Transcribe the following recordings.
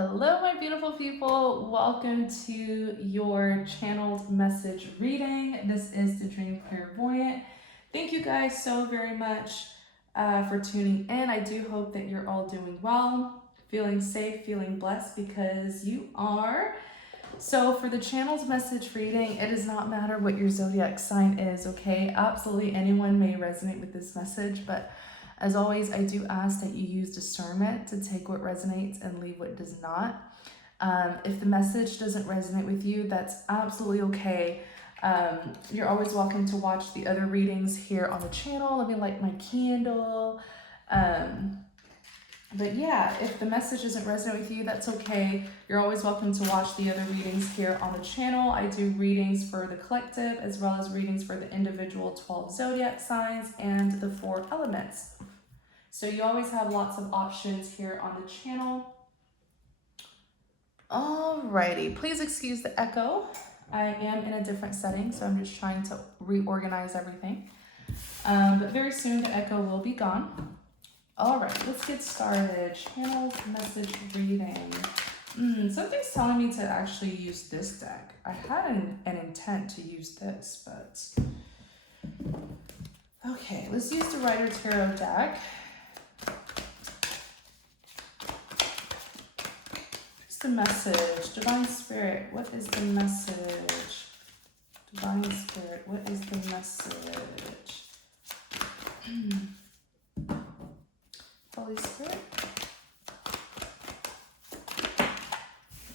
Hello, my beautiful people. Welcome to your channeled message reading. This is the Dream Clairvoyant. Thank you guys so very much for tuning in. I do hope that you're all doing well, feeling safe, feeling blessed, because you are. So for the channel's message reading, it does not matter what your zodiac sign is, okay? Absolutely anyone may resonate with this message, but as always, I do ask that you use discernment to take what resonates and leave what does not. If the message doesn't resonate with you, that's absolutely okay. You're always welcome to watch the other readings here on the channel. Let me light my candle. But yeah, if the message doesn't resonate with you, that's okay. You're always welcome to watch the other readings here on the channel. I do readings for the collective as well as readings for the individual 12 zodiac signs and the 4 elements. So you always have lots of options here on the channel. Alrighty, please excuse the echo. I am in a different setting, so I'm just trying to reorganize everything. But very soon the echo will be gone. All right, let's get started. Channel message reading. Something's telling me to actually use this deck. I had an intent to use this, but... Okay, let's use the Rider Tarot deck. What's the message? Divine Spirit, what is the message? Divine Spirit, what is the message? Holy Spirit,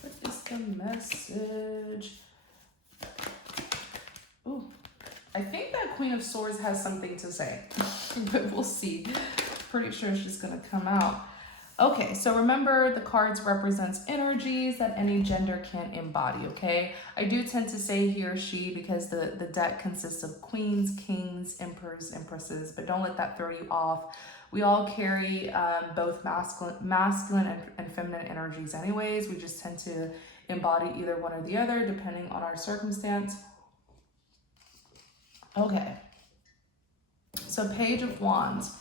what is the message? Ooh, I think that Queen of Swords has something to say, but we'll see. Pretty sure she's gonna come out. Okay, so remember the cards represents energies that any gender can embody, okay? I do tend to say he or she because the deck consists of queens, kings, emperors, empresses, but don't let that throw you off. We all carry both masculine and feminine energies anyways. We just tend to embody either one or the other depending on our circumstance. Okay, so Page of Wands.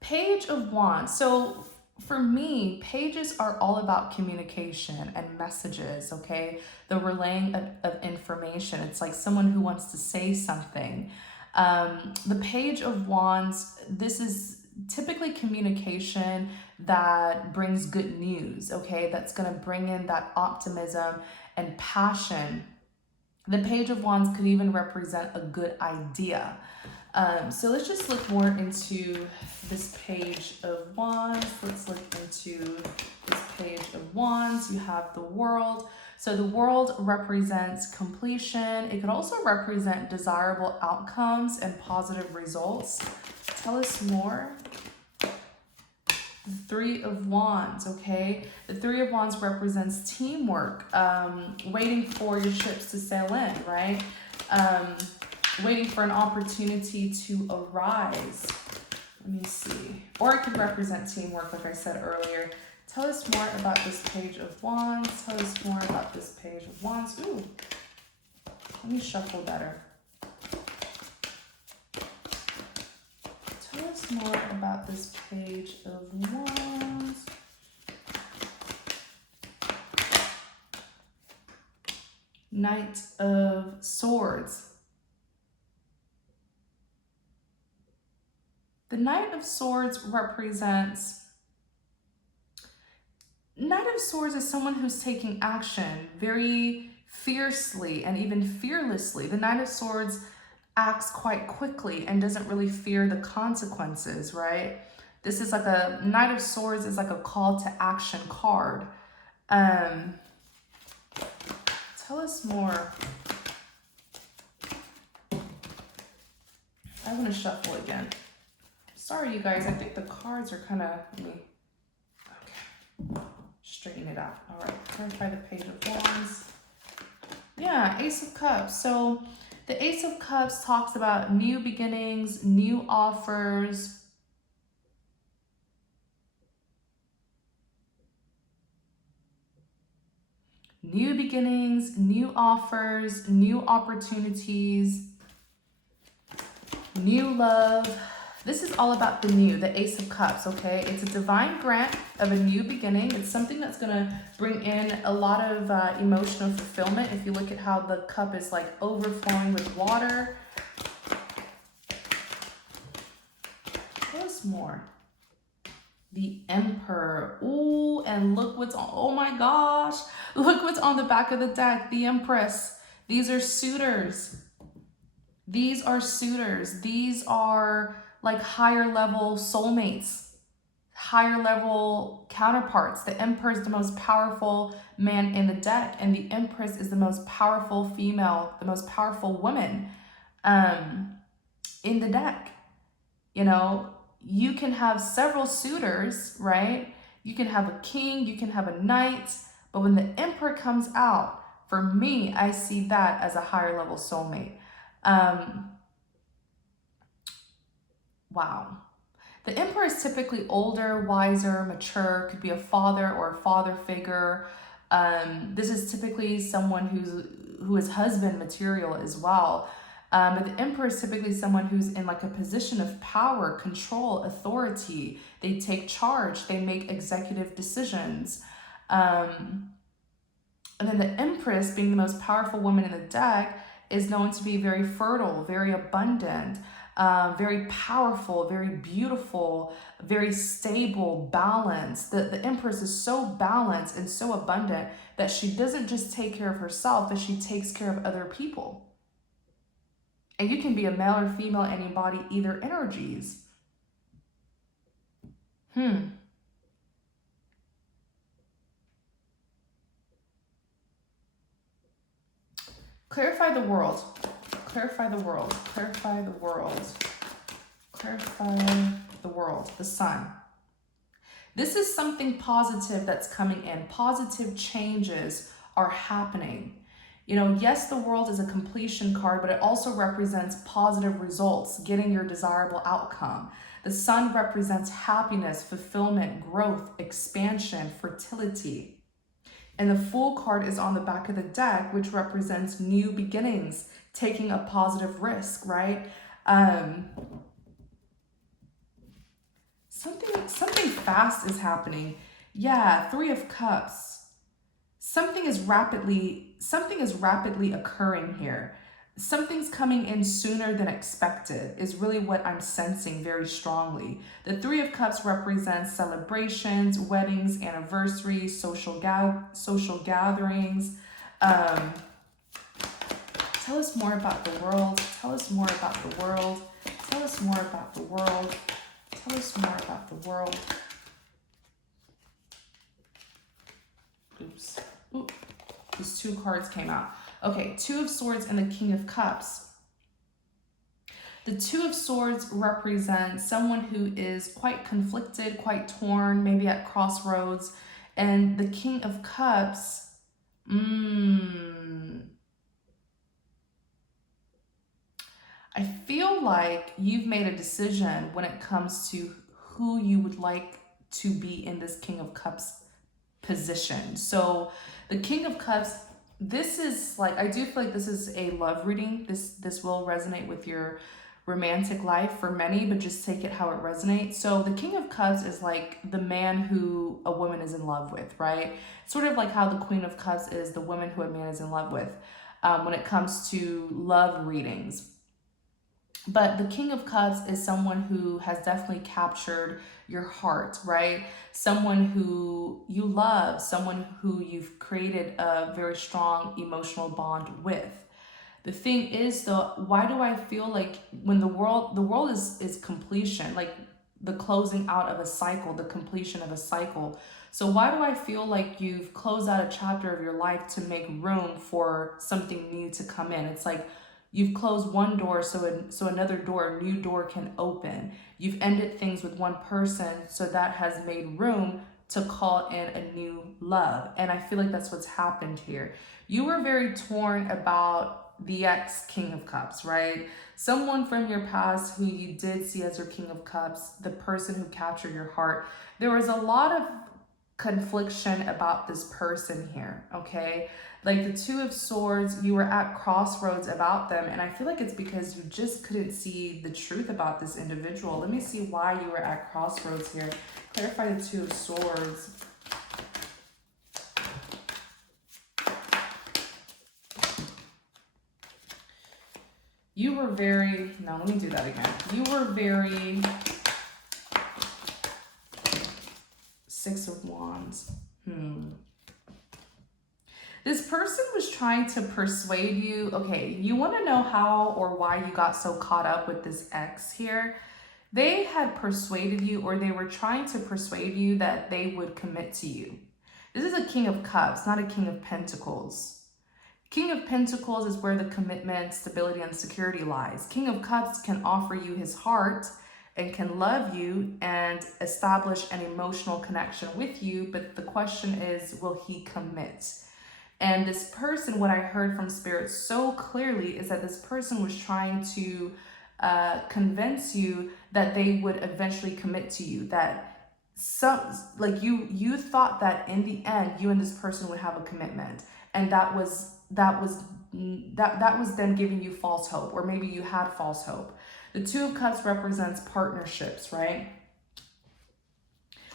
Page of Wands. So for me, pages are all about communication and messages, okay? The relaying of information. It's like someone who wants to say something. The Page of Wands, this is typically communication that brings good news, okay? That's going to bring in that optimism and passion. The Page of Wands could even represent a good idea. So let's just look more into this Page of Wands. Let's look into this Page of Wands. You have the World. So the World represents completion. It could also represent desirable outcomes and positive results. Tell us more. The Three of Wands, okay? The Three of Wands represents teamwork, waiting for your ships to sail in, right? Waiting for an opportunity to arise. Let me see. Or it could represent teamwork, like I said earlier. Tell us more about this Page of Wands. Tell us more about this Page of Wands. Ooh, let me shuffle better. Tell us more about this Page of Wands. Knight of Swords. The Knight of Swords represents... Knight of Swords is someone who's taking action very fiercely and even fearlessly. The Knight of Swords acts quite quickly and doesn't really fear the consequences, right? This is like a... Knight of Swords is like a call to action card. Tell us more. I'm going to shuffle again. Sorry, you guys. I think the cards are kind of... Okay. Straighten it out. All right. Clarify the Page of Wands. Yeah, Ace of Cups. So the Ace of Cups talks about new beginnings, new offers. New beginnings, new offers, new opportunities, new love, This is all about the new, the Ace of Cups, okay? It's a divine grant of a new beginning. It's something that's going to bring in a lot of emotional fulfillment. If you look at how the cup is like overflowing with water. Tell us more. The Emperor. Ooh, and look what's on, oh my gosh. Look what's on the back of the deck. The Empress. These are suitors. These are suitors. These are like higher level soulmates, higher level counterparts. The Emperor is the most powerful man in the deck, and the Empress is the most powerful female, the most powerful woman in the deck. You know, you can have several suitors, right? You can have a king, you can have a knight, but when the Emperor comes out, for me, I see that as a higher level soulmate. Wow. The Emperor is typically older, wiser, mature, could be a father or a father figure. This is typically someone who is husband material as well. But the Emperor is typically someone who's in like a position of power, control, authority. They take charge, they make executive decisions. And then the Empress, being the most powerful woman in the deck, is known to be very fertile, very abundant, very powerful, very beautiful, very stable, balanced. The Empress is so balanced and so abundant that she doesn't just take care of herself, but she takes care of other people. And you can be a male or female and embody either energies. Clarify the world. Clarify the world. Clarify the world. Clarify the world. The sun. This is something positive that's coming in. Positive changes are happening. You know, yes, the world is a completion card, but it also represents positive results, getting your desirable outcome. The sun represents happiness, fulfillment, growth, expansion, fertility. And the Fool card is on the back of the deck, which represents new beginnings, taking a positive risk, right? Something fast is happening. Yeah, Three of Cups. Something is rapidly occurring here. Something's coming in sooner than expected is really what I'm sensing very strongly. The Three of Cups represents celebrations, weddings, anniversaries, social gatherings. Tell us more about the world. Tell us more about the world. Tell us more about the world. Tell us more about the world. Oops. Ooh. These two cards came out. Okay, Two of Swords and the King of Cups. The Two of Swords represents someone who is quite conflicted, quite torn, maybe at crossroads. And the King of Cups, I feel like you've made a decision when it comes to who you would like to be in this King of Cups position. So the King of Cups, this is like, I do feel like this is a love reading. This will resonate with your romantic life for many, but just take it how it resonates. So the King of Cups is like the man who a woman is in love with, right? Sort of like how the Queen of Cups is the woman who a man is in love with when it comes to love readings. But the King of Cups is someone who has definitely captured your heart, right? Someone who you love, someone who you've created a very strong emotional bond with. The thing is though, why do I feel like when the world is completion, like the closing out of a cycle, the completion of a cycle. So why do I feel like you've closed out a chapter of your life to make room for something new to come in? It's like you've closed one door so another door, a new door can open. You've ended things with one person, so that has made room to call in a new love. And I feel like that's what's happened here. You were very torn about the ex-King of Cups, right? Someone from your past who you did see as your King of Cups, the person who captured your heart. There was a lot of confliction about this person here, okay? Like the Two of Swords, you were at crossroads about them, and I feel like it's because you just couldn't see the truth about this individual. Let me see why you were at crossroads here. Clarify the Two of Swords. You were very, no, let me do that again. You were very, Six of Wands. This person was trying to persuade you. Okay, you want to know how or why you got so caught up with this ex here. They had persuaded you, or they were trying to persuade you that they would commit to you. This is a King of Cups, not a King of Pentacles. King of Pentacles is where the commitment, stability, and security lies. King of Cups can offer you his heart and can love you and establish an emotional connection with you, but the question is, will he commit? And this person, what I heard from Spirit so clearly is that this person was trying to convince you that they would eventually commit to you, that you thought that in the end you and this person would have a commitment, and that was them giving you false hope, or maybe you had false hope. The Two of Cups represents partnerships, right?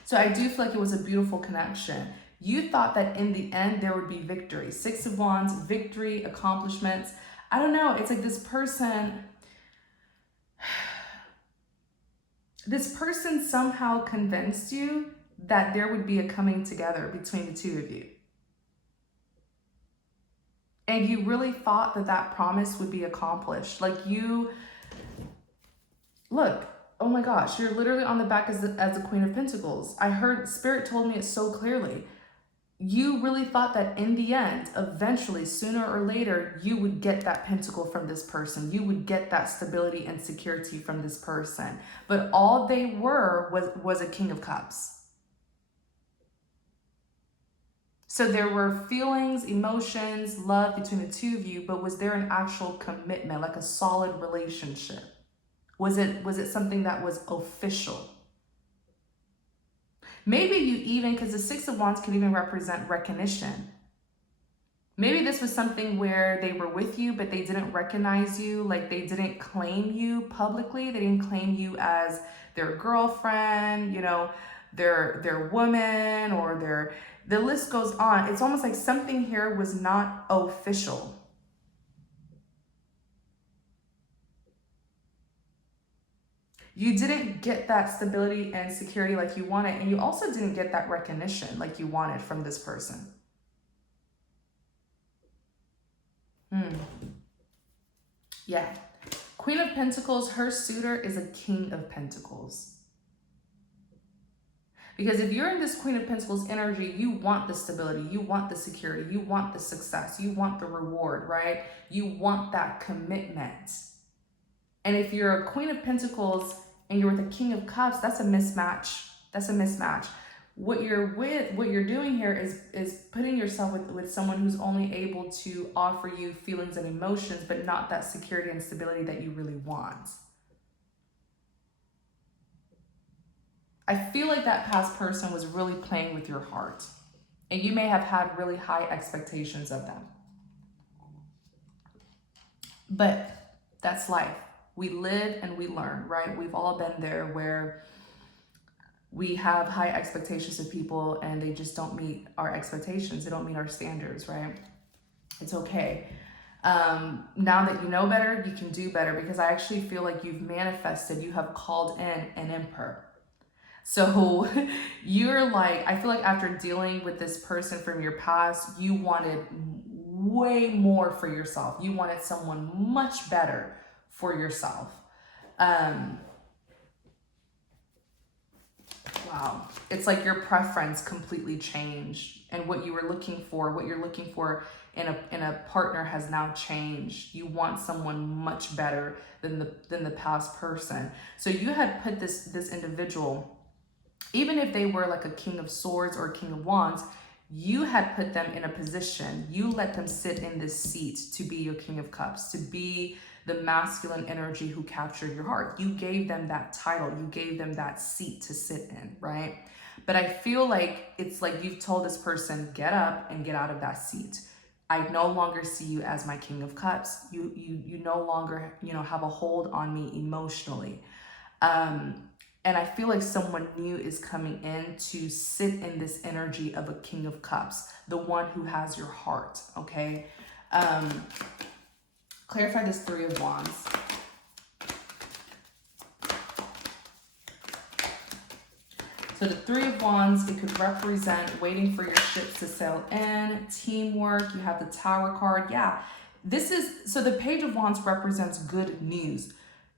So I do feel like it was a beautiful connection. You thought that in the end there would be victory. Six of Wands, victory, accomplishments. I don't know. It's like this person somehow convinced you that there would be a coming together between the two of you. And you really thought that that promise would be accomplished. Like look, oh my gosh, you're literally on the back as the Queen of Pentacles. I heard Spirit told me it so clearly. You really thought that in the end, eventually, sooner or later, you would get that pentacle from this person. You would get that stability and security from this person. But all they were was a King of Cups. So there were feelings, emotions, love between the two of you, but was there an actual commitment, like a solid relationship? Was it something that was official? Maybe you even, because the Six of Wands can even represent recognition. Maybe this was something where they were with you, but they didn't recognize you, like they didn't claim you publicly. They didn't claim you as their girlfriend, you know, their woman, or the list goes on. It's almost like something here was not official. You didn't get that stability and security like you wanted, and you also didn't get that recognition like you wanted from this person. Yeah. Queen of Pentacles, her suitor is a King of Pentacles. Because if you're in this Queen of Pentacles energy, you want the stability, you want the security, you want the success, you want the reward, right? You want that commitment. And if you're a Queen of Pentacles and you're with a King of Cups, that's a mismatch. That's a mismatch. What you're doing here is putting yourself with someone who's only able to offer you feelings and emotions, but not that security and stability that you really want. I feel like that past person was really playing with your heart, and you may have had really high expectations of them. But that's life. We live and we learn, right? We've all been there where we have high expectations of people and they just don't meet our expectations. They don't meet our standards, right? It's okay. Now that you know better, you can do better, because I actually feel like you've manifested, you have called in an emperor. So you're like, I feel like after dealing with this person from your past, you wanted way more for yourself. You wanted someone much better for yourself. Wow. It's like your preference completely changed, and what you were looking for, what you're looking for in a partner has now changed. You want someone much better than the past person. So you had put this individual, even if they were like a King of Swords or a King of Wands, you had put them in a position. You let them sit in this seat to be your King of Cups, to be the masculine energy who captured your heart. You gave them that title. You gave them that seat to sit in, right? But I feel like it's like you've told this person, get up and get out of that seat. I no longer see you as my King of Cups. You no longer, have a hold on me emotionally. And I feel like someone new is coming in to sit in this energy of a King of Cups, the one who has your heart, okay? Clarify this Three of Wands. So the Three of Wands, it could represent waiting for your ships to sail in, teamwork. You have the Tower card. Yeah, so the Page of Wands represents good news.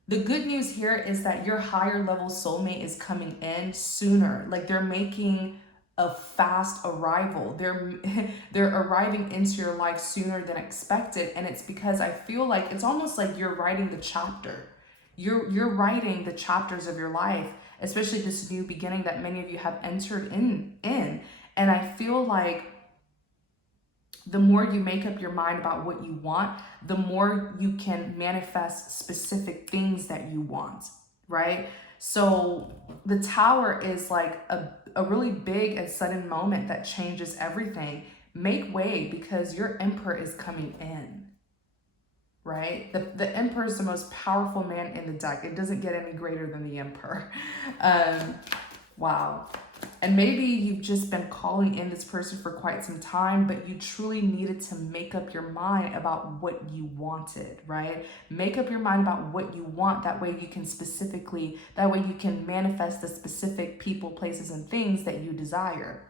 The good news here is that your higher level soulmate is coming in sooner. Like they're making a fast arrival. They're arriving into your life sooner than expected. And it's because I feel like it's almost like you're writing the chapter. You're writing the chapters of your life, especially this new beginning that many of you have entered in. And I feel like the more you make up your mind about what you want, the more you can manifest specific things that you want, right? So the Tower is like a really big and sudden moment that changes everything. Make way, because your Emperor is coming in, right? The Emperor is the most powerful man in the deck. It doesn't get any greater than the Emperor. Wow. And maybe you've just been calling in this person for quite some time, but you truly needed to make up your mind about what you wanted, right? Make up your mind about what you want. That way you can manifest the specific people, places, and things that you desire.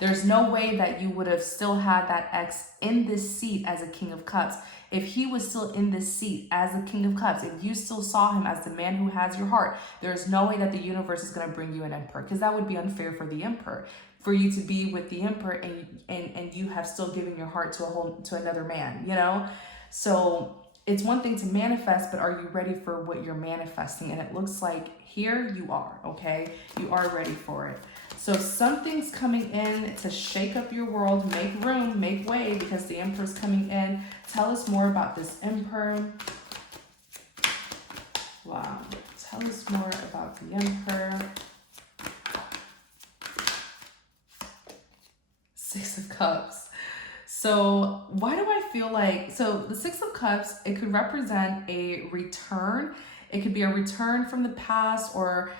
There's no way that you would have still had that ex in this seat as a King of Cups. If he was still in this seat as the King of Cups, if you still saw him as the man who has your heart, there's no way that the universe is going to bring you an Emperor, because that would be unfair for the Emperor. For you to be with the Emperor and you have still given your heart to another man, So it's one thing to manifest, but are you ready for what you're manifesting? And it looks like here you are, okay? You are ready for it. So something's coming in to shake up your world, make room, make way, because the Emperor's coming in. Tell us more about this Emperor. Wow. Tell us more about the Emperor. Six of Cups. So why do I feel like, so the Six of Cups, it could represent a return. It could be a return from the past or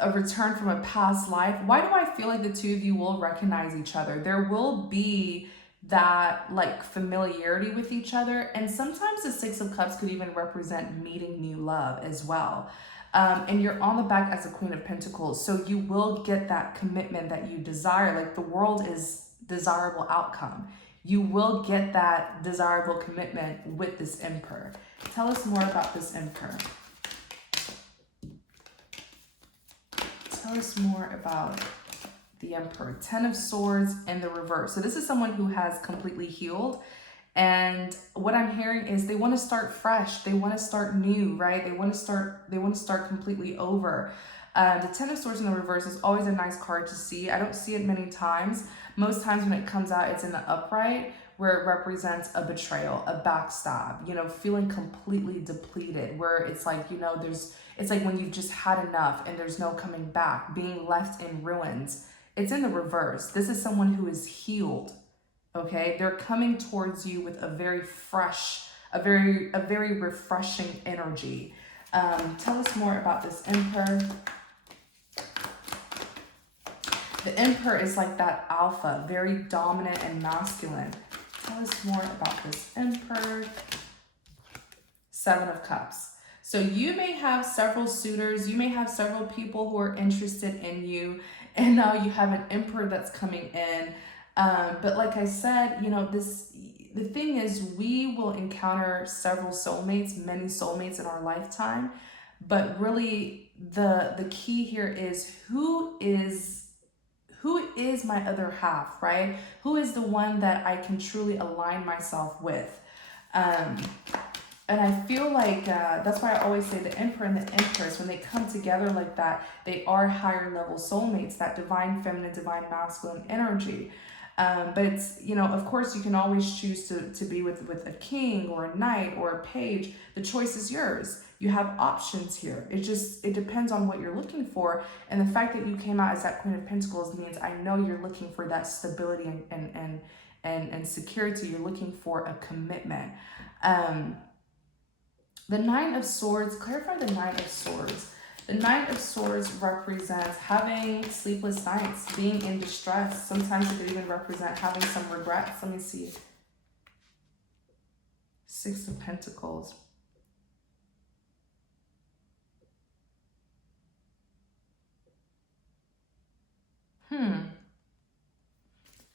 a return from a past life. Why do I feel like the two of you will recognize each other? There will be that like familiarity with each other. And sometimes the Six of Cups could even represent meeting new love as well. And you're on the back as a Queen of Pentacles. So you will get that commitment that you desire. Like the world is desirable outcome. You will get that desirable commitment with this Emperor. Tell us more about this Emperor. Tell us more about the Emperor. Ten of Swords in the reverse. So this is someone who has completely healed. And what I'm hearing is they want to start fresh. They want to start new, right? They want to start completely over. The Ten of Swords in the reverse is always a nice card to see. I don't see it many times. Most times when it comes out, it's in the upright, where it represents a betrayal, a backstab, feeling completely depleted, where it's like, it's like when you've just had enough and there's no coming back, being left in ruins. It's in the reverse. This is someone who is healed, okay? They're coming towards you with a very fresh, a very refreshing energy. Tell us more about this Emperor. The Emperor is like that alpha, very dominant and masculine. Tell us more about this Emperor. Seven of Cups. So you may have several suitors, you may have several people who are interested in you, and now you have an Emperor that's coming in. But like I said, the thing is, we will encounter several soulmates, many soulmates in our lifetime, but really the key here is who is my other half, right? Who is the one that I can truly align myself with? And I feel like that's why I always say the Emperor and the Empress, when they come together like that, they are higher level soulmates, that divine feminine, divine masculine energy. But it's, you know, of course you can always choose to be with a king or a knight or a page. The choice is yours. You have options here. It depends on what you're looking for. And the fact that you came out as that Queen of Pentacles means I know you're looking for that stability and security. You're looking for a commitment. The Nine of Swords, clarify the Nine of Swords. The Knight of Swords represents having sleepless nights, being in distress. Sometimes it could even represent having some regrets. Let me see. Six of Pentacles.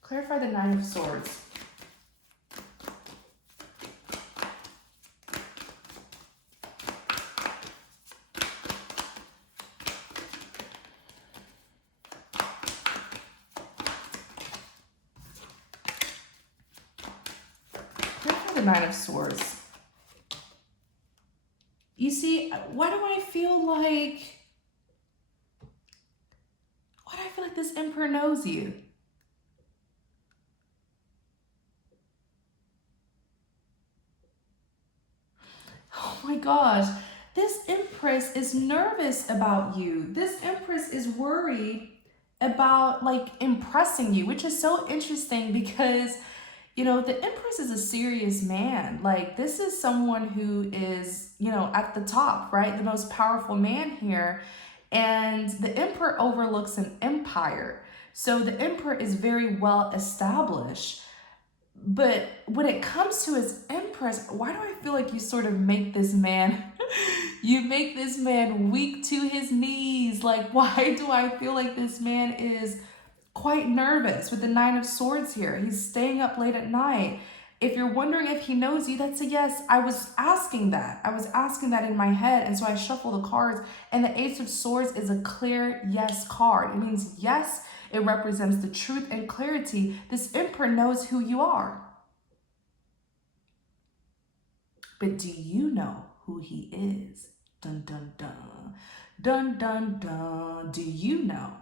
Clarify the Nine of Swords. Clarify the Nine of Swords. You see, why do I feel like this Emperor knows you? Oh my gosh, this Empress is nervous about you. This Empress is worried about like impressing you, which is so interesting because, you know, the Empress is a serious man. Like, this is someone who is, you know, at the top, right? The most powerful man here. And the Emperor overlooks an empire. So the Emperor is very well established. But when it comes to his Empress, why do I feel like you sort of make this man, you make this man weak to his knees? Like, why do I feel like this man is quite nervous with the Nine of Swords here? He's staying up late at night. If you're wondering if he knows you, that's a yes. I was asking that. I was asking that in my head. And so I shuffle the cards. And the Ace of Swords is a clear yes card. It means yes. It represents the truth and clarity. This Emperor knows who you are. But do you know who he is? Dun, dun, dun. Dun, dun, dun. Do you know?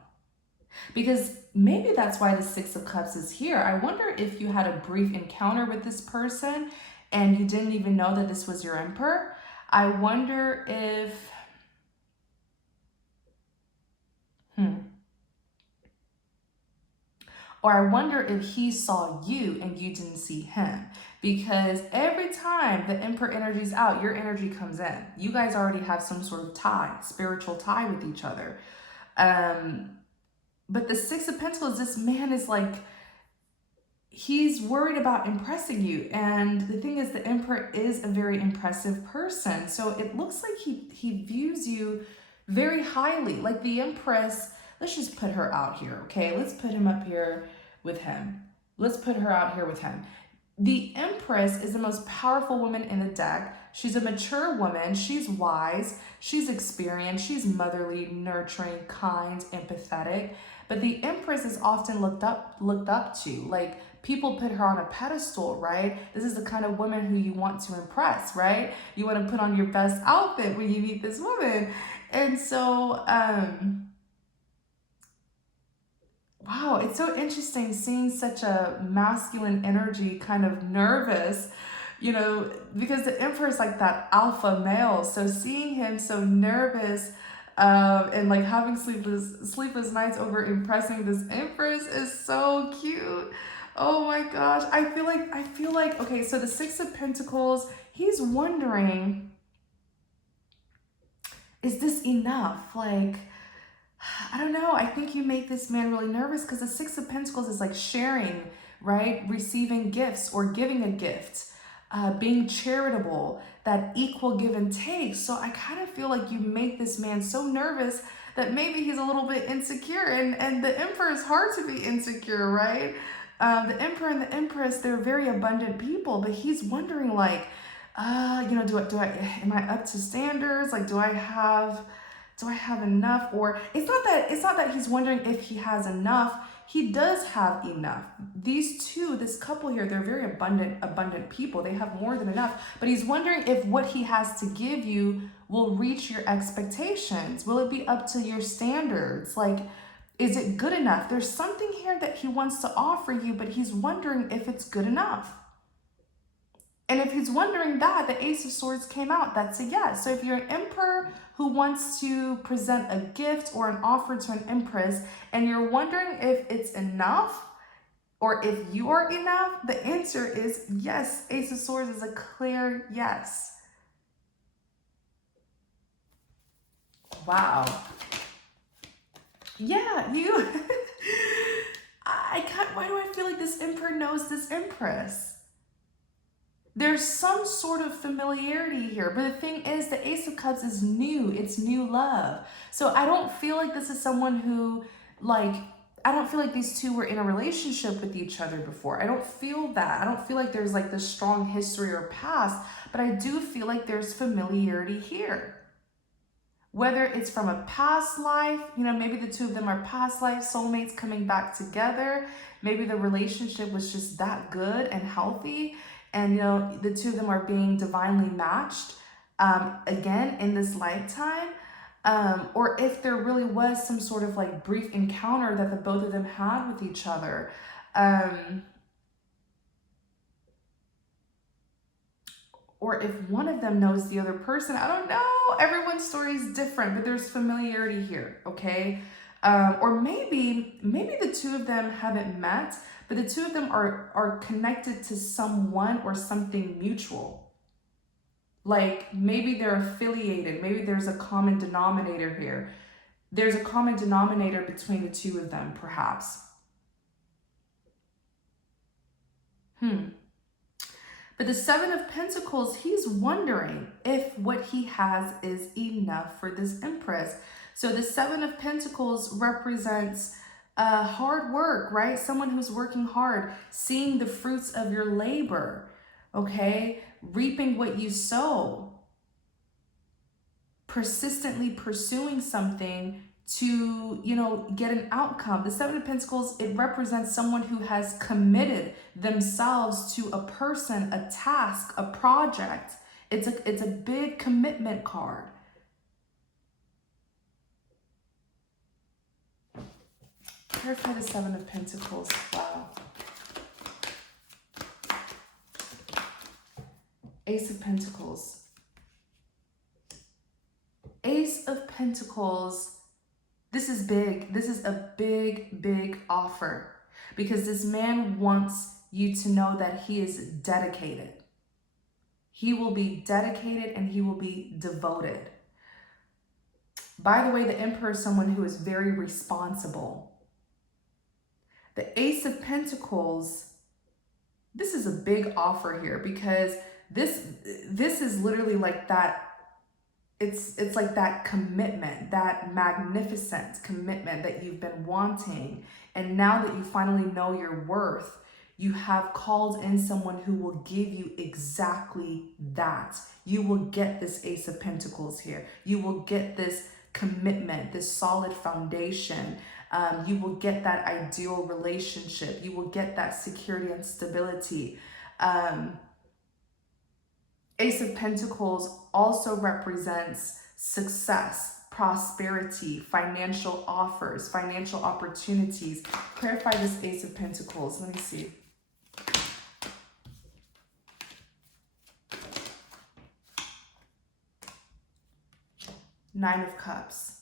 Because maybe that's why the Six of Cups is here. I wonder if you had a brief encounter with this person and you didn't even know that this was your Emperor. I wonder if... Or I wonder if he saw you and you didn't see him. Because every time the Emperor energy is out, your energy comes in. You guys already have some sort of tie, spiritual tie with each other. But the Six of Pentacles, this man is like, he's worried about impressing you. And the thing is, the Emperor is a very impressive person. So it looks like he views you very highly. Like the Empress, let's just put her out here, okay? Let's put him up here with him. Let's put her out here with him. The Empress is the most powerful woman in the deck. She's a mature woman. She's wise. She's experienced. She's motherly, nurturing, kind, empathetic. But the Empress is often looked up to. Like, people put her on a pedestal, right? This is the kind of woman who you want to impress, right? You want to put on your best outfit when you meet this woman. And so, wow, it's so interesting seeing such a masculine energy, kind of nervous, you know, because the Emperor is like that alpha male. So seeing him so nervous and like having sleepless nights over impressing this Empress is so cute. Oh my gosh, I feel like, okay, so the Six of Pentacles, he's wondering, is this enough? Like, I don't know. I think you make this man really nervous because the Six of Pentacles is like sharing, right? Receiving gifts or giving a gift, being charitable, that equal give and take. So I kind of feel like you make this man so nervous that maybe he's a little bit insecure. And the Emperor is hard to be insecure, right? The Emperor and the Empress, they're very abundant people, but he's wondering like, you know, am I up to standards? Like, do I have enough? Or it's not that he's wondering if he has enough. He does have enough. These two, this couple here, they're very abundant people. They have more than enough. But he's wondering if what he has to give you will reach your expectations. Will it be up to your standards? Like, Is it good enough? There's something here that he wants to offer you, but he's wondering if it's good enough. And if he's wondering that, the Ace of Swords came out. That's a yes. So if you're an emperor who wants to present a gift or an offer to an empress, and you're wondering if it's enough or if you are enough, the answer is yes. Ace of Swords is a clear yes. Wow. Yeah, you... why do I feel like this emperor knows this empress? There's some sort of familiarity here, but the thing is, the Ace of Cups is new. It's new love. So I don't feel like this is someone who, like, I don't feel like these two were in a relationship with each other before. I don't feel that. I don't feel like there's like this strong history or past, but I do feel like there's familiarity here. Whether it's from a past life, you know, maybe the two of them are past life soulmates coming back together. Maybe the relationship was just that good and healthy. And, you know, the two of them are being divinely matched again in this lifetime. Or if there really was some sort of like brief encounter that the both of them had with each other. Or if one of them knows the other person. I don't know. Everyone's story is different, but there's familiarity here, okay? Or maybe the two of them haven't met, but the two of them are connected to someone or something mutual. Like maybe they're affiliated. Maybe there's a common denominator here. There's a common denominator between the two of them, perhaps. But the Seven of Pentacles, he's wondering if what he has is enough for this empress. So the Seven of Pentacles represents hard work, right? Someone who's working hard, seeing the fruits of your labor, okay? Reaping what you sow, persistently pursuing something to, you know, get an outcome. The Seven of Pentacles, it represents someone who has committed themselves to a person, a task, a project. It's a big commitment card. Clarify the Seven of Pentacles. Wow. Ace of Pentacles. Ace of Pentacles. This is big. This is a big, big offer because this man wants you to know that he is dedicated. He will be dedicated and he will be devoted. By the way, the Emperor is someone who is very responsible. The Ace of Pentacles, this is a big offer here because this is literally like that. It's like that commitment, that magnificent commitment that you've been wanting. And now that you finally know your worth, you have called in someone who will give you exactly that. You will get this Ace of Pentacles here. You will get this commitment, this solid foundation. You will get that ideal relationship. You will get that security and stability. Ace of Pentacles also represents success, prosperity, financial offers, financial opportunities. Clarify this Ace of Pentacles. Let me see. Nine of Cups.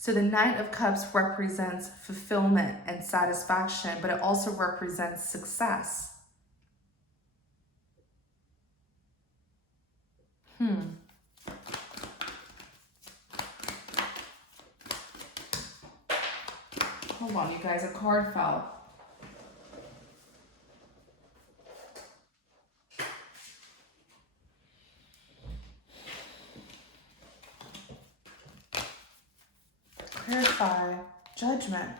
So the Knight of Cups represents fulfillment and satisfaction, but it also represents success. Hold on, you guys, a card fell. Clarify, judgment,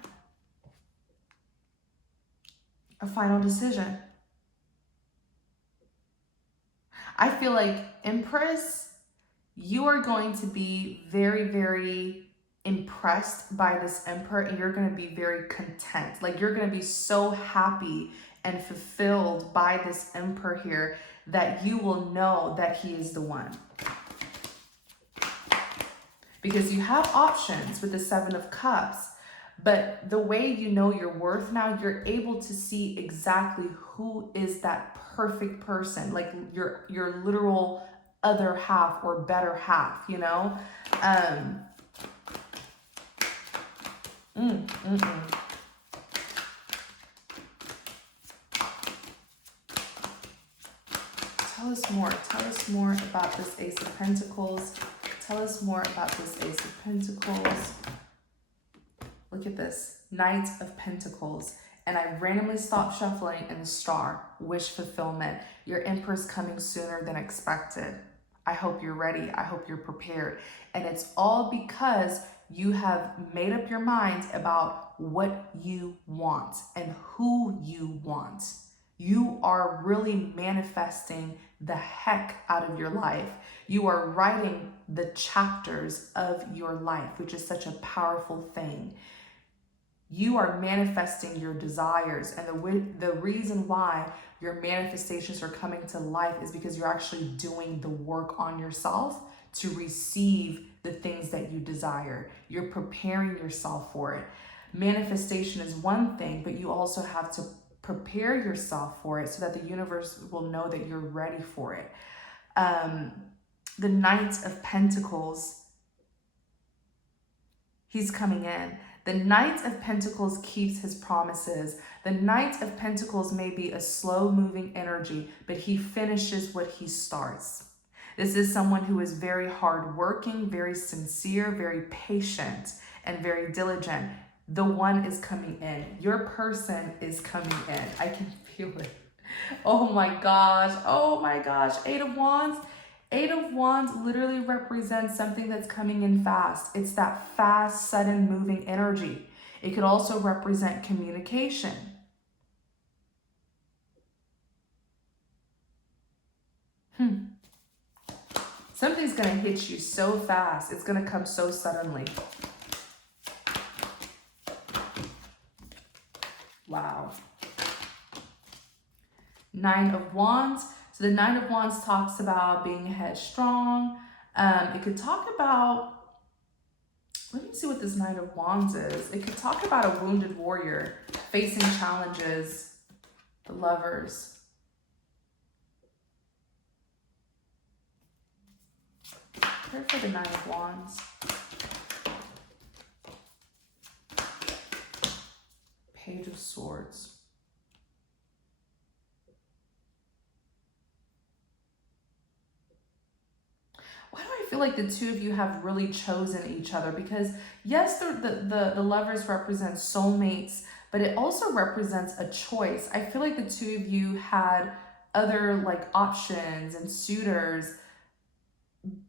a final decision. I feel like Empress, you are going to be very, very impressed by this Emperor and you're going to be very content. Like you're going to be so happy and fulfilled by this Emperor here that you will know that he is the one. because you have options with the Seven of Cups. But the way you know your worth now, you're able to see exactly who is that perfect person, like your literal other half or better half, you know? Tell us more. Tell us more about this Ace of Pentacles. Tell us more about this Ace of Pentacles. Look at this. Knight of Pentacles. And I randomly stopped shuffling in the Star. Wish fulfillment. Your Empress coming sooner than expected. I hope you're ready. I hope you're prepared. And it's all because you have made up your mind about what you want and who you want. You are really manifesting the heck out of your life. You are writing the chapters of your life, which is such a powerful thing. You are manifesting your desires, and the reason why your manifestations are coming to life is because you're actually doing the work on yourself to receive the things that you desire. You're preparing yourself for it. Manifestation is one thing, but you also have to prepare yourself for it so that the universe will know that you're ready for it. The Knight of Pentacles, he's coming in. The Knight of Pentacles keeps his promises. The Knight of Pentacles may be a slow-moving energy, but he finishes what he starts. This is someone who is very hardworking, very sincere, very patient, and very diligent. The one is coming in. Your person is coming in. I can feel it. Oh my gosh. Oh my gosh. Eight of Wands. Eight of Wands literally represents something that's coming in fast. It's that fast, sudden moving energy. It could also represent communication. Something's going to hit you so fast. It's going to come so suddenly. Wow. Nine of Wands. So the Nine of Wands talks about being headstrong. It could talk about, let me see what this Nine of Wands is. It could talk about a wounded warrior facing challenges. The Lovers. Here for the Nine of Wands. Page of Swords. Why do I feel like the two of you have really chosen each other? Because yes, the Lovers represent soulmates, but it also represents a choice. I feel like the two of you had other like options and suitors,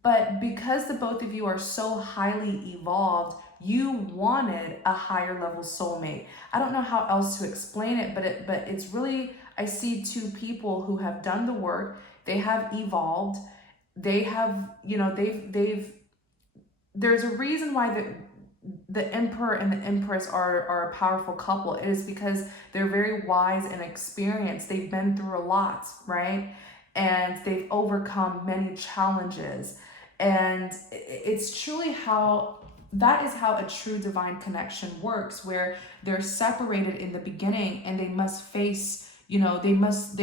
but because the both of you are so highly evolved, you wanted a higher level soulmate. I don't know how else to explain it, but it's really, I see two people who have done the work. They have evolved. They have, you know, there's a reason why the Emperor and the Empress are a powerful couple. It is because they're very wise and experienced. They've been through a lot, right? And they've overcome many challenges. And it's truly that is how a true divine connection works, where they're separated in the beginning and they must face, you know, they must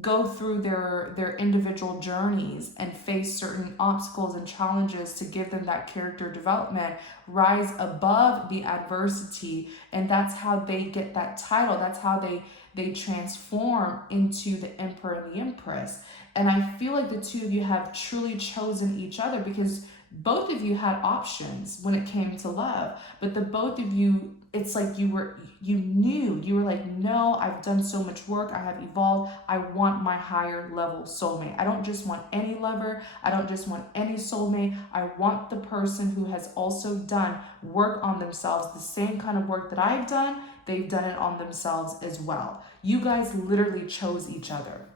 go through their individual journeys and face certain obstacles and challenges to give them that character development, rise above the adversity, and that's how they get that title. That's how they transform into the Emperor and the Empress. And I feel like the two of you have truly chosen each other because both of you had options when it came to love, but the both of you, it's like you were like, no, I've done so much work, I have evolved, I want my higher level soulmate. I don't just want any lover, I don't just want any soulmate, I want the person who has also done work on themselves, the same kind of work that I've done, they've done it on themselves as well. You guys literally chose each other.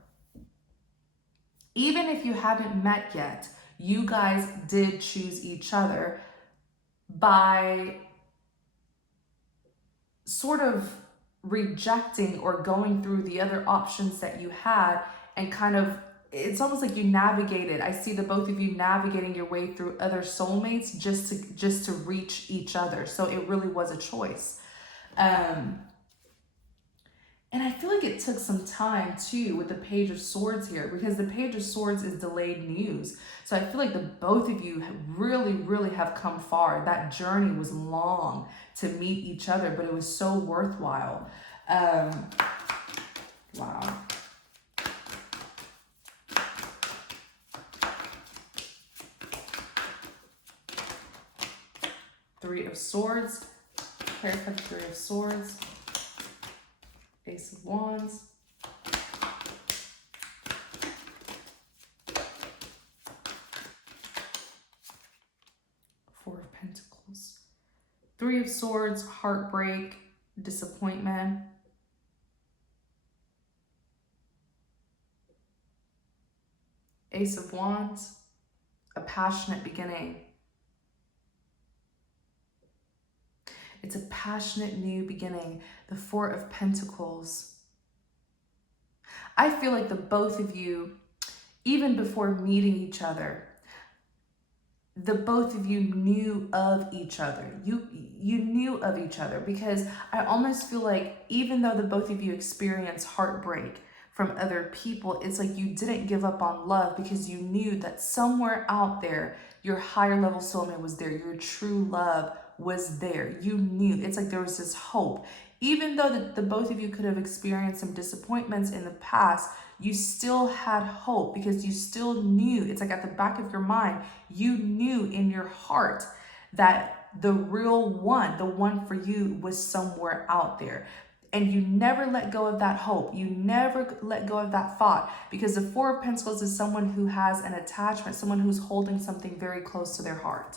Even if you haven't met yet, you guys did choose each other by sort of rejecting or going through the other options that you had and kind of it's almost like you navigated. I see the both of you navigating your way through other soulmates just to reach each other. So it really was a choice. And I feel like it took some time too with the Page of Swords here, because the Page of Swords is delayed news. So I feel like the both of you really, really have come far. That journey was long to meet each other, but it was so worthwhile. Wow. Three of Swords. Clarify the Three of Swords. Ace of Wands. Four of Pentacles. Three of Swords, heartbreak, disappointment. Ace of Wands, a passionate beginning. It's a passionate new beginning. The Four of Pentacles. I feel like the both of you, even before meeting each other, the both of you knew of each other. You knew of each other, because I almost feel like even though the both of you experienced heartbreak from other people, it's like you didn't give up on love, because you knew that somewhere out there, your higher level soulmate was there. Your true love was there. You knew. It's like there was this hope. Even though the both of you could have experienced some disappointments in the past, you still had hope, because you still knew. It's like at the back of your mind, you knew in your heart that the real one, the one for you, was somewhere out there. And you never let go of that hope. You never let go of that thought, because the Four of Pentacles is someone who has an attachment, someone who's holding something very close to their heart.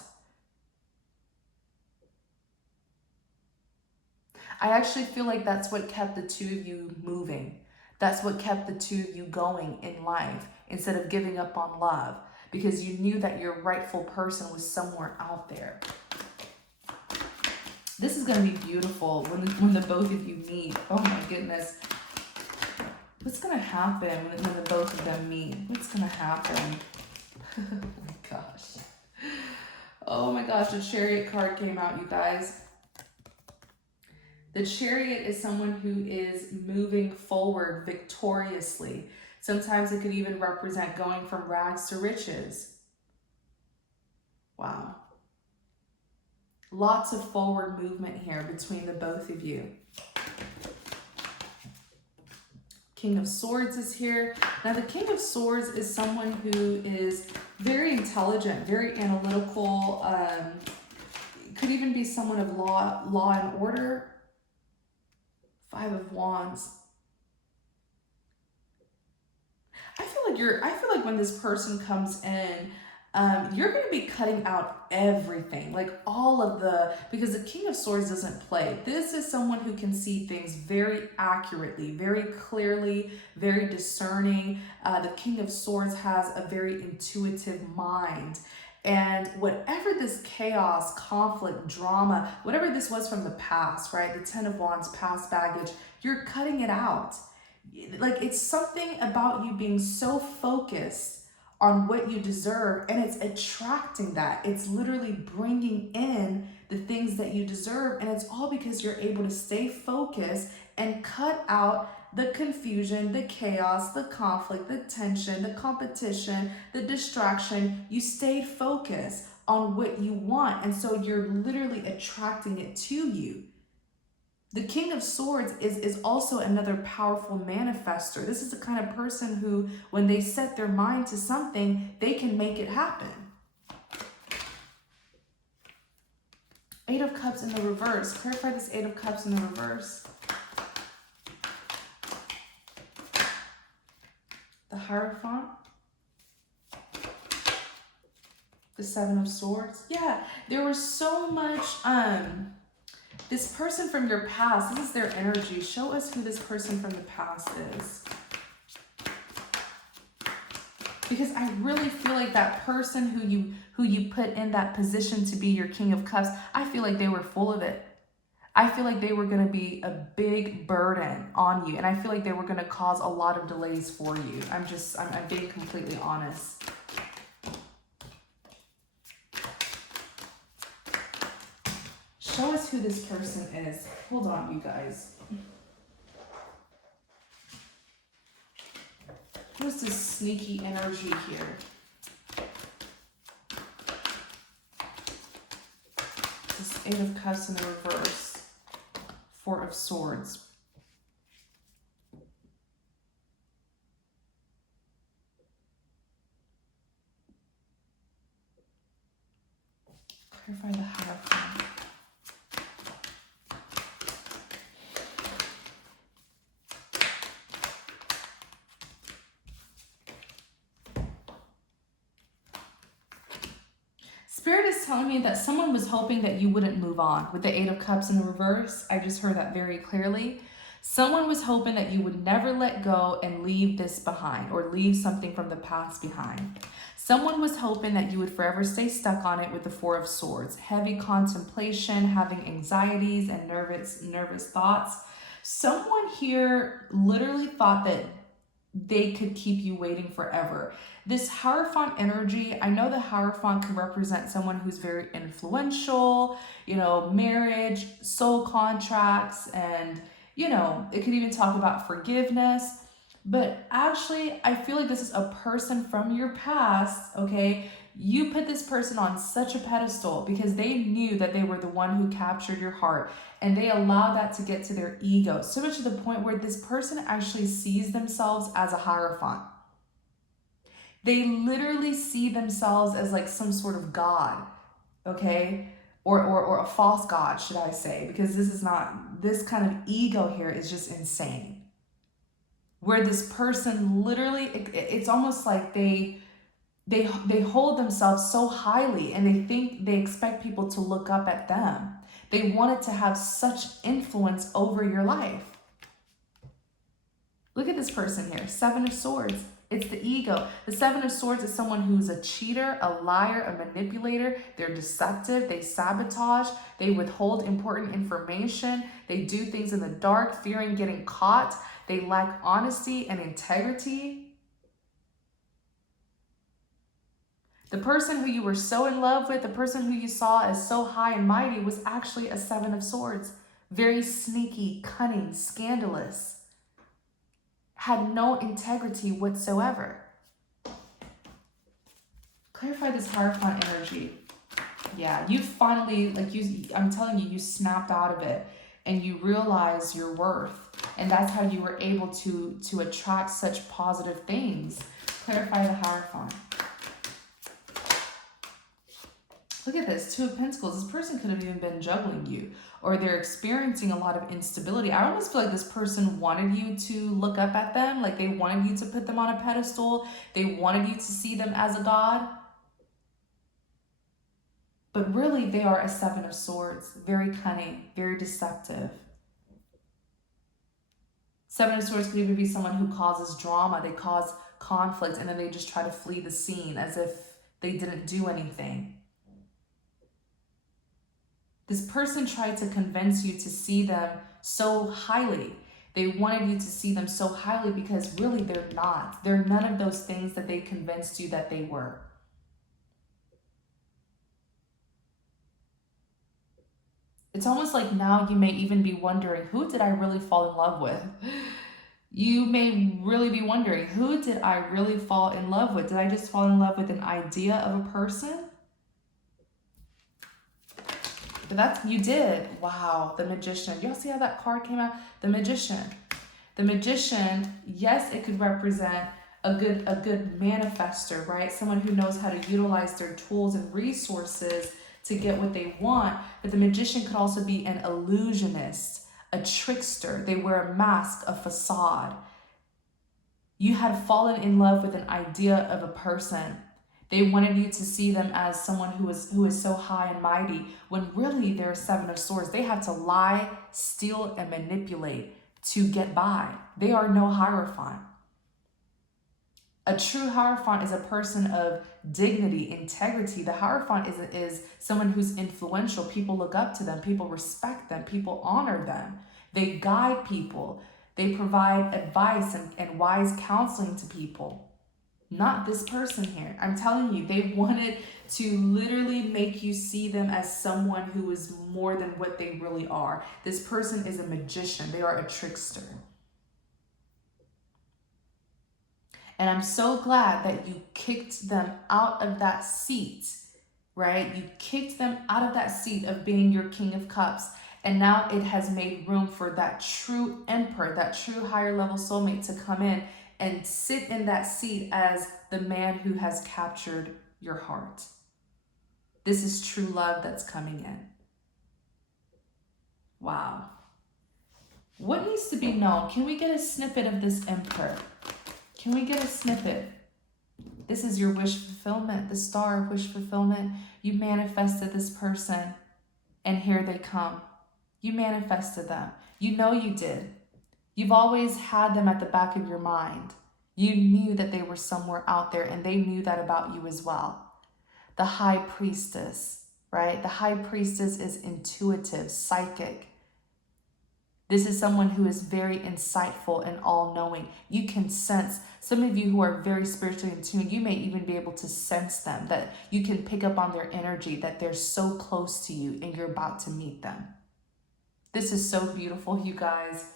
I actually feel like that's what kept the two of you moving. That's what kept the two of you going in life instead of giving up on love, because you knew that your rightful person was somewhere out there. This is going to be beautiful when the both of you meet. Oh my goodness. What's going to happen when the both of them meet? What's going to happen? Oh my gosh. Oh my gosh, the Chariot card came out, you guys. The Chariot is someone who is moving forward victoriously. Sometimes it could even represent going from rags to riches. Wow. Lots of forward movement here between the both of you. King of Swords is here. Now the King of Swords is someone who is very intelligent, very analytical. Could even be someone of law and order. Five of Wands. I feel like when this person comes in, you're going to be cutting out everything, like all of because the King of Swords doesn't play. This is someone who can see things very accurately, very clearly, very discerning. The King of Swords has a very intuitive mind. And whatever this chaos, conflict, drama, whatever this was from the past, right? The Ten of Wands, past baggage, you're cutting it out. Like it's something about you being so focused on what you deserve, and it's attracting that. It's literally bringing in the things that you deserve, and it's all because you're able to stay focused and cut out the confusion, the chaos, the conflict, the tension, the competition, the distraction. You stayed focused on what you want, and so you're literally attracting it to you. The King of Swords is also another powerful manifester. This is the kind of person who, when they set their mind to something, they can make it happen. Eight of Cups in the reverse. Clarify this Eight of Cups in the reverse. The Hierophant. The Seven of Swords. Yeah, there was so much... This person from your past, this is their energy. Show us who this person from the past is. Because I really feel like that person who you put in that position to be your King of Cups, I feel like they were full of it. I feel like they were going to be a big burden on you. And I feel like they were going to cause a lot of delays for you. I'm being completely honest. Show us who this person is. Hold on, you guys. Who's this sneaky energy here? This Eight of Cups in the reverse. Four of Swords. Clarify the Hierophant. Spirit is telling me that someone was hoping that you wouldn't move on. With the Eight of Cups in the reverse, I just heard that very clearly. Someone was hoping that you would never let go and leave this behind, or leave something from the past behind. Someone was hoping that you would forever stay stuck on it with the Four of Swords. Heavy contemplation, having anxieties and nervous thoughts. Someone here literally thought that they could keep you waiting forever. This Hierophant energy, I know the Hierophant could represent someone who's very influential, you know, marriage, soul contracts, and, you know, it could even talk about forgiveness. But actually, I feel like this is a person from your past, okay? You put this person on such a pedestal because they knew that they were the one who captured your heart, and they allowed that to get to their ego, so much to the point where this person actually sees themselves as a Hierophant. They literally see themselves as like some sort of god, okay? Or a false god, should I say, because this is not, this kind of ego here is just insane. Where this person literally, it's almost like they hold themselves so highly, and they expect people to look up at them. They wanted to have such influence over your life. Look at this person here, Seven of Swords. It's the ego. The Seven of Swords is someone who's a cheater, a liar, a manipulator. They're deceptive. They sabotage. They withhold important information. They do things in the dark, fearing getting caught. They lack honesty and integrity. The person who you were so in love with, the person who you saw as so high and mighty, was actually a Seven of Swords. Very sneaky, cunning, scandalous. Had no integrity whatsoever. Clarify this Hierophant energy. Yeah, you finally, I'm telling you, you snapped out of it and you realize your worth. And that's how you were able to attract such positive things. Clarify the Hierophant. Look at this, Two of Pentacles. This person could have even been juggling you, or they're experiencing a lot of instability. I almost feel like this person wanted you to look up at them, like they wanted you to put them on a pedestal. They wanted you to see them as a god. But really, they are a Seven of Swords. Very cunning, very deceptive. Seven of Swords could even be someone who causes drama. They cause conflict, and then they just try to flee the scene as if they didn't do anything. This person tried to convince you to see them so highly. They wanted you to see them so highly because really they're not. They're none of those things that they convinced you that they were. It's almost like now you may even be wondering, who did I really fall in love with? You may really be wondering, who did I really fall in love with? Did I just fall in love with an idea of a person? But you did. Wow, the Magician. Y'all see how that card came out? The Magician. The Magician, yes, it could represent a good manifester, right? Someone who knows how to utilize their tools and resources to get what they want. But the Magician could also be an illusionist, a trickster. They wear a mask, a facade. You had fallen in love with an idea of a person. They wanted you to see them as someone who is so high and mighty, when really they're a Seven of Swords. They have to lie, steal, and manipulate to get by. They are no Hierophant. A true Hierophant is a person of dignity, integrity. The Hierophant is someone who's influential. People look up to them. People respect them. People honor them. They guide people. They provide advice and wise counseling to people. Not this person here. I'm telling you, they wanted to literally make you see them as someone who is more than what they really are. This person is a magician. They are a trickster. And I'm so glad that you kicked them out of that seat, right? You kicked them out of that seat of being your King of Cups. And now it has made room for that true emperor, that true higher level soulmate to come in and sit in that seat as the man who has captured your heart. This is true love that's coming in. Wow. What needs to be known? Can we get a snippet of this emperor? Can we get a snippet? This is your wish fulfillment, the star of wish fulfillment. You manifested this person, and here they come. You manifested them. You know you did. You've always had them at the back of your mind. You knew that they were somewhere out there, and they knew that about you as well. The High Priestess, right? The High Priestess is intuitive, psychic. This is someone who is very insightful and all-knowing. You can sense, some of you who are very spiritually in tune, you may even be able to sense them, that you can pick up on their energy, that they're so close to you and you're about to meet them. This is so beautiful, you guys.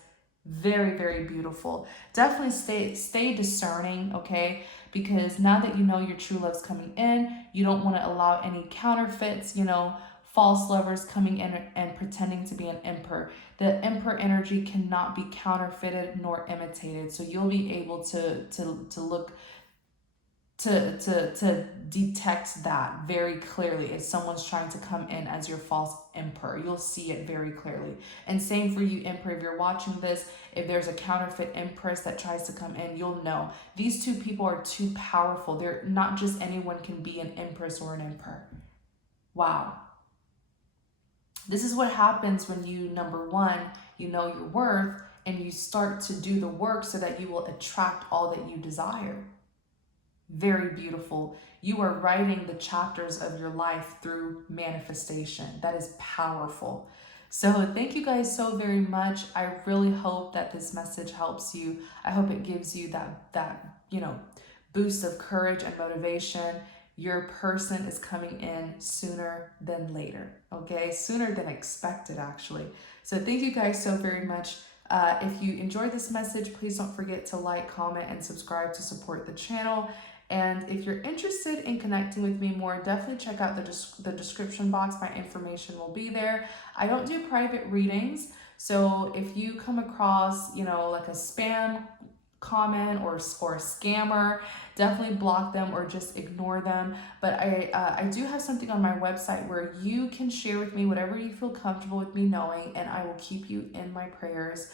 Very, very beautiful. Definitely stay discerning, okay? Because now that you know your true love's coming in, you don't want to allow any counterfeits, false lovers coming in and pretending to be an emperor. The emperor energy cannot be counterfeited nor imitated. So you'll be able to look to detect that very clearly if someone's trying to come in as your false emperor. You'll see it very clearly. And same for you, emperor, if you're watching this, if there's a counterfeit empress that tries to come in, you'll know these two people are too powerful. They're not just anyone can be an empress or an emperor. Wow. This is what happens when you, number one, you know your worth and you start to do the work so that you will attract all that you desire. Very beautiful. You are writing the chapters of your life through manifestation. That is powerful. So thank you guys so very much. I really hope that this message helps you. I hope it gives you that boost of courage and motivation. Your person is coming in sooner than later, okay? Sooner than expected, actually. So thank you guys so very much. If you enjoyed this message, please don't forget to like, comment, and subscribe to support the channel. And if you're interested in connecting with me more, definitely check out the description box. My information will be there. I don't do private readings. So if you come across, like a spam comment or a scammer, definitely block them or just ignore them. But I do have something on my website where you can share with me whatever you feel comfortable with me knowing, and I will keep you in my prayers.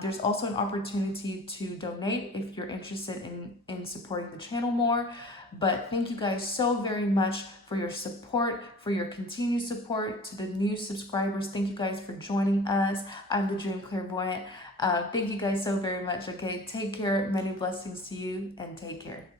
There's also an opportunity to donate if you're interested in supporting the channel more. But thank you guys so very much for your support, for your continued support. To the new subscribers, thank you guys for joining us. I'm the Dream Clairvoyant. Thank you guys so very much. Okay, take care. Many blessings to you, and take care.